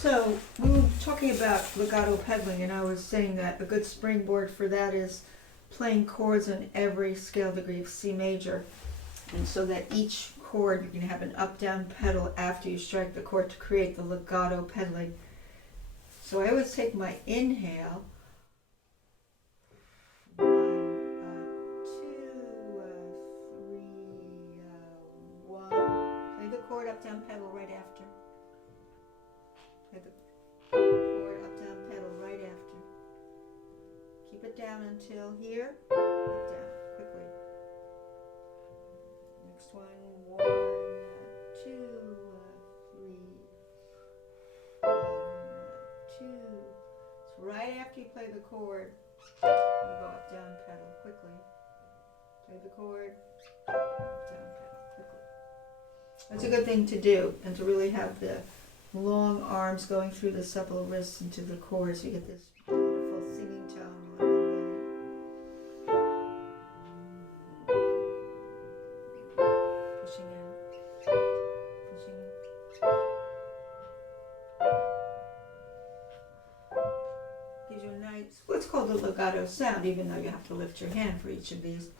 So we were talking about legato pedaling, and I was saying that a good springboard for that is playing chords on every scale degree of C major, and so that each chord you can have an up-down pedal after you strike the chord to create the legato pedaling. So I always take my inhale, 1, 2, 3, 1. Play the chord up-down pedal right after. Play the chord up-down pedal right after. Keep it down until here. Down quickly. Next one. 1, 2, 3. 1, 2. So right after you play the chord, you go up down pedal quickly. Play the chord, down pedal quickly. That's a good thing to do, and to really have the long arms going through the supple wrists into the chords. You get this beautiful singing tone. Pushing in, pushing in. Gives you a nice, what's called a legato sound, even though you have to lift your hand for each of these.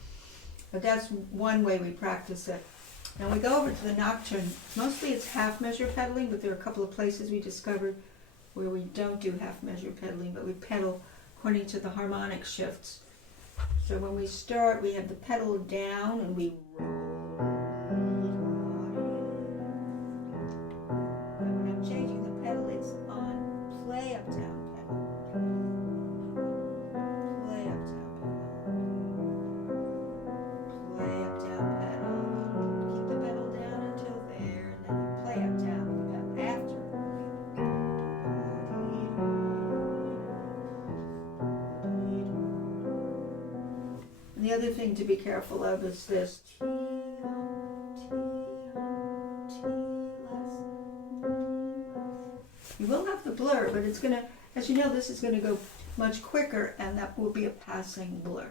But that's one way we practice it. Now we go over to the Nocturne. Mostly it's half measure pedaling, but there are a couple of places we discovered where we don't do half measure pedaling, but we pedal according to the harmonic shifts. So when we start, we have the pedal down and we roll. And when I'm changing the pedal, it's on play up down pedal. Play up down pedal. Play up down pedal. Keep the pedal down until there, and then you play up down with the pedal after. And the other thing to be careful of is this T, less. You will have the blur, but it's going to, as you know, this is going to go much quicker, and that will be a passing blur.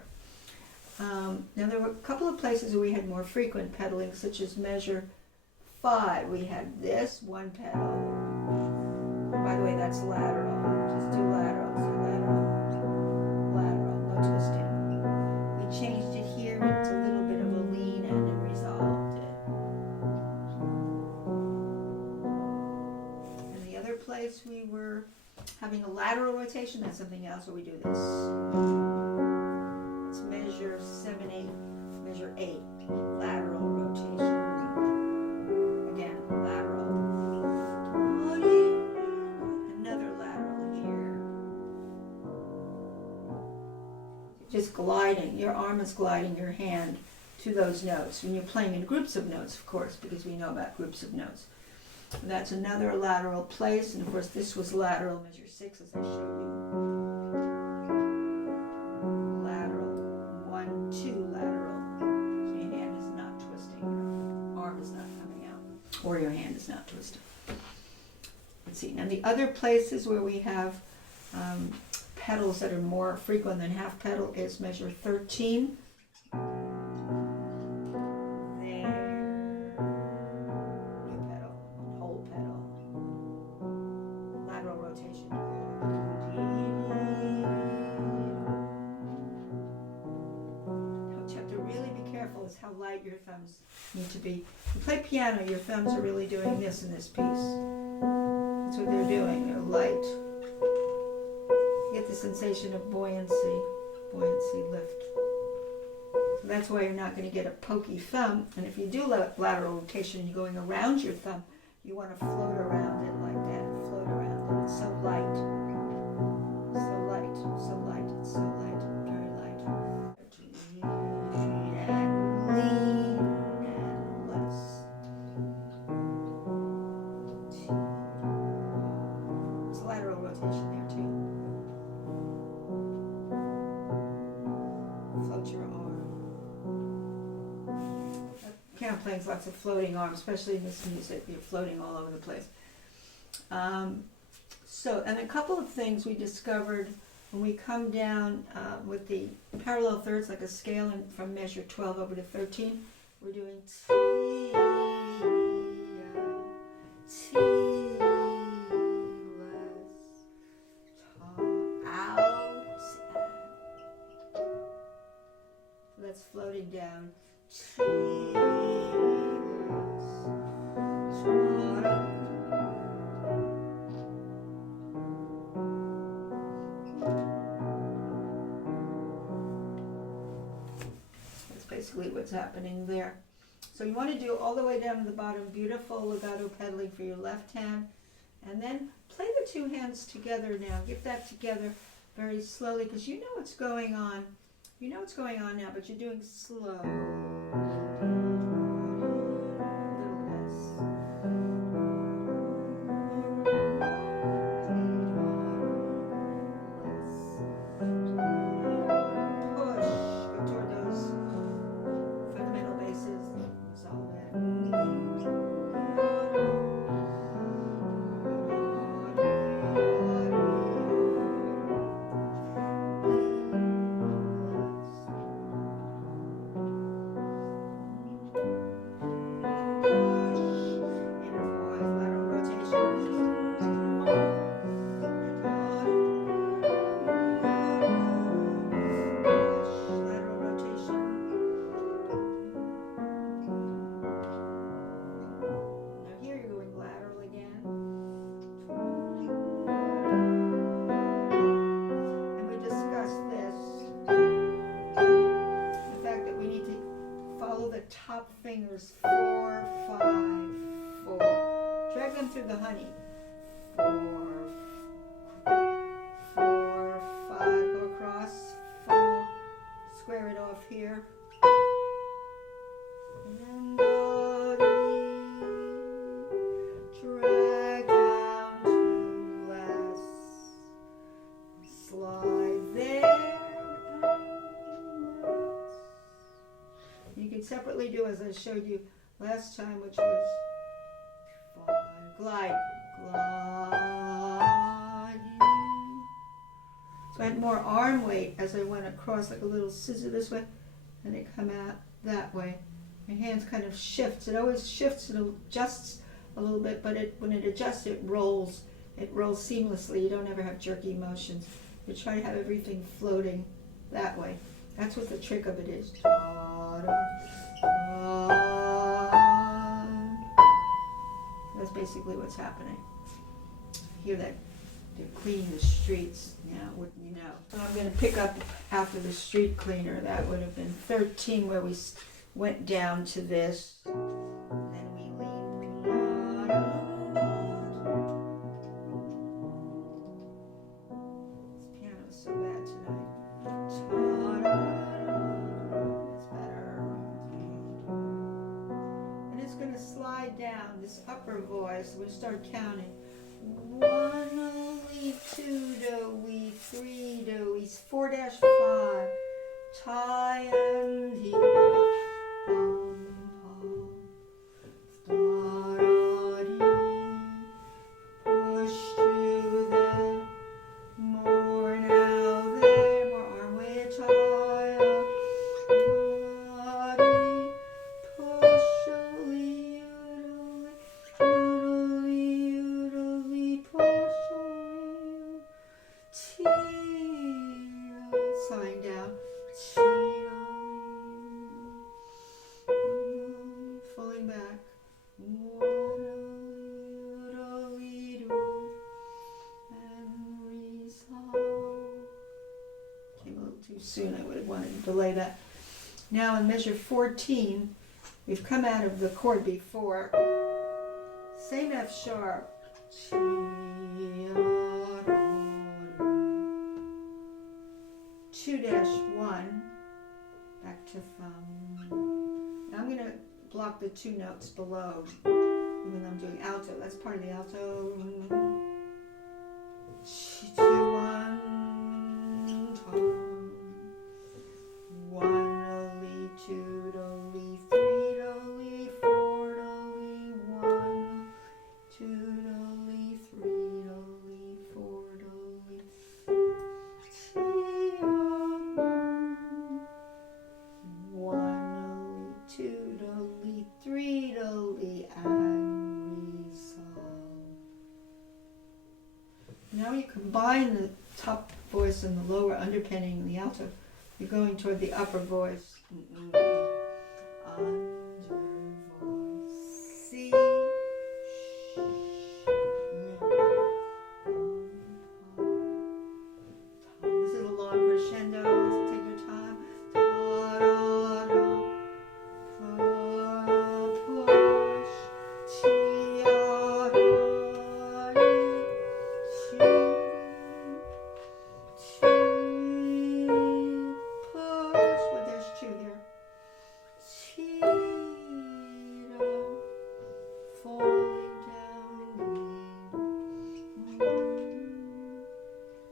Now there were a couple of places where we had more frequent pedaling, such as measure 5. We had this one pedal. By the way, that's lateral. Just do lateral, lateral, no twisting. We changed it here into a little bit of a lean end and resolved it. And the other place we were having a lateral rotation, that's something else where we do this. It's measure 7, 8, measure 8, lateral rotation. Again, lateral. Another lateral here. Just gliding, your arm is gliding your hand to those notes. When you're playing in groups of notes, of course, because we know about groups of notes. And that's another lateral place, and of course this was lateral, measure 6 as I showed you. 2 lateral, so your hand is not twisting, your arm is not coming out, or your hand is not twisting. Let's see, now the other places where we have pedals that are more frequent than half pedal is measure 13. There. New pedal, whole pedal. Lateral rotation. Is how light your thumbs need to be. You play piano, your thumbs are really doing this in this piece. That's what they're doing. They're light. You get the sensation of buoyancy, lift. So that's why you're not going to get a pokey thumb. And if you do lateral rotation, you're going around your thumb, you want to float around it like that. Float around it. It's so light. So light. So light. It's so light. Very light. Lean and less. It's lateral rotation there too. Float your arm. Piano playing lots of floating arms, especially in this music. You're floating all over the place. And a couple of things we discovered when we come down with the parallel thirds, like a scale from measure 12 over to 13, we're doing T, T, That's basically what's happening there. So you want to do all the way down to the bottom, beautiful legato pedaling for your left hand, and then play the two hands together now. Get that together very slowly, because you know what's going on. You know what's going on now, but you're doing slow. Top fingers, 4, 5, 4. Drag them through the honey. 4, 4, 5. Go across. 4. Square it off here. And then drag down to last. Slide there. You can separately do as I showed you last time, which was glide. So I had more arm weight as I went across, like a little scissor this way, and they come out that way. My hands kind of shifts. It always shifts and adjusts a little bit, but when it adjusts, it rolls. It rolls seamlessly. You don't ever have jerky motions. You try to have everything floating that way. That's what the trick of it is. That's basically what's happening. Hear that? They're cleaning the streets now, wouldn't you know? So I'm going to pick up after the street cleaner. That would have been 13, where we went down to this. Then we leaned. This piano is so bad tonight. Going to slide down this upper voice. We'll start counting. 1 do, 2 do, 3 do, 4-5. Tie and push to the more now there, more arm weight. Slowing down, falling back, and resolve. Came a little too soon. I would have wanted to delay that. Now in measure 14, we've come out of the chord before. Same F sharp. 2-1, back to thumb. Now I'm going to block the 2 notes below, even though I'm doing alto. That's part of the alto. 2, 1, tom. 1, 2, 3, 4, 1, 2, 3, 4, 1, 2, 3, and resolve. Now you combine the top voice and the lower underpinning in the alto. You're going toward the upper voice. under voice, C, this is a long crescendo, so take your time.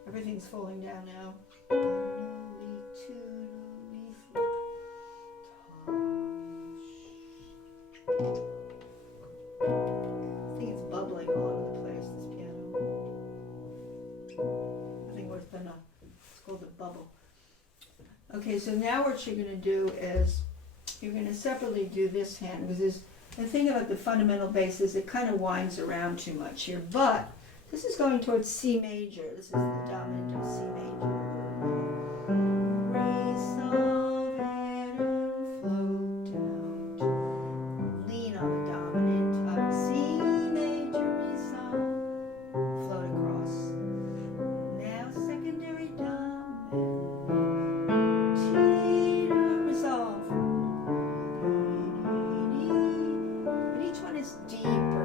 Everything's falling down now. I think it's bubbling all over the place, this piano. Nothing worse than it's called a bubble. Okay, so now what you're going to do is you're going to separately do this hand, because the thing about the fundamental bass is it kind of winds around too much here, but this is going towards C major. This is the dominant of C major. Resolve it and float down. Lean on the dominant of C major. Resolve. Float across. Now secondary dominant. T resolve. But each one is deeper.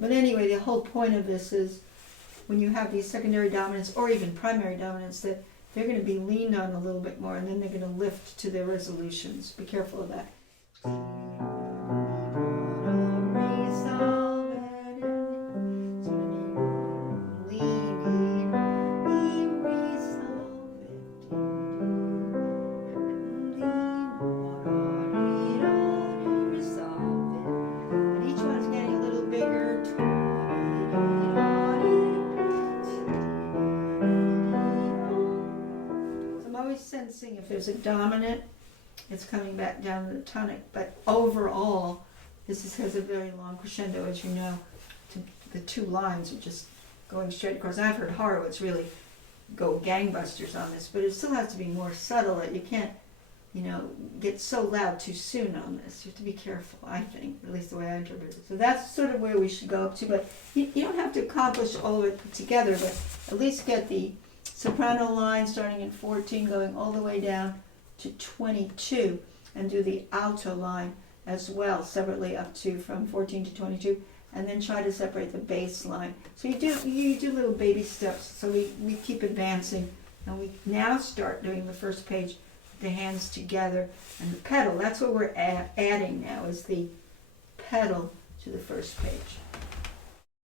But anyway, the whole point of this is when you have these secondary dominants or even primary dominants, that they're going to be leaned on a little bit more, and then they're going to lift to their resolutions. Be careful of that. Sensing if there's a dominant, it's coming back down to the tonic, but overall has a very long crescendo, as you know. The two lines are just going straight across. I've heard Horowitz really go gangbusters on this, but it still has to be more subtle. That you can't, get so loud too soon on this. You have to be careful, I think, at least the way I interpret it. So that's sort of where we should go up to, but you don't have to accomplish all of it together, but at least get the soprano line starting in 14 going all the way down to 22, and do the alto line as well separately up to from 14 to 22, and then try to separate the bass line. So you do little baby steps, so we keep advancing, and we now start doing the first page, the hands together and the pedal. That's what we're adding now, is the pedal to the first page.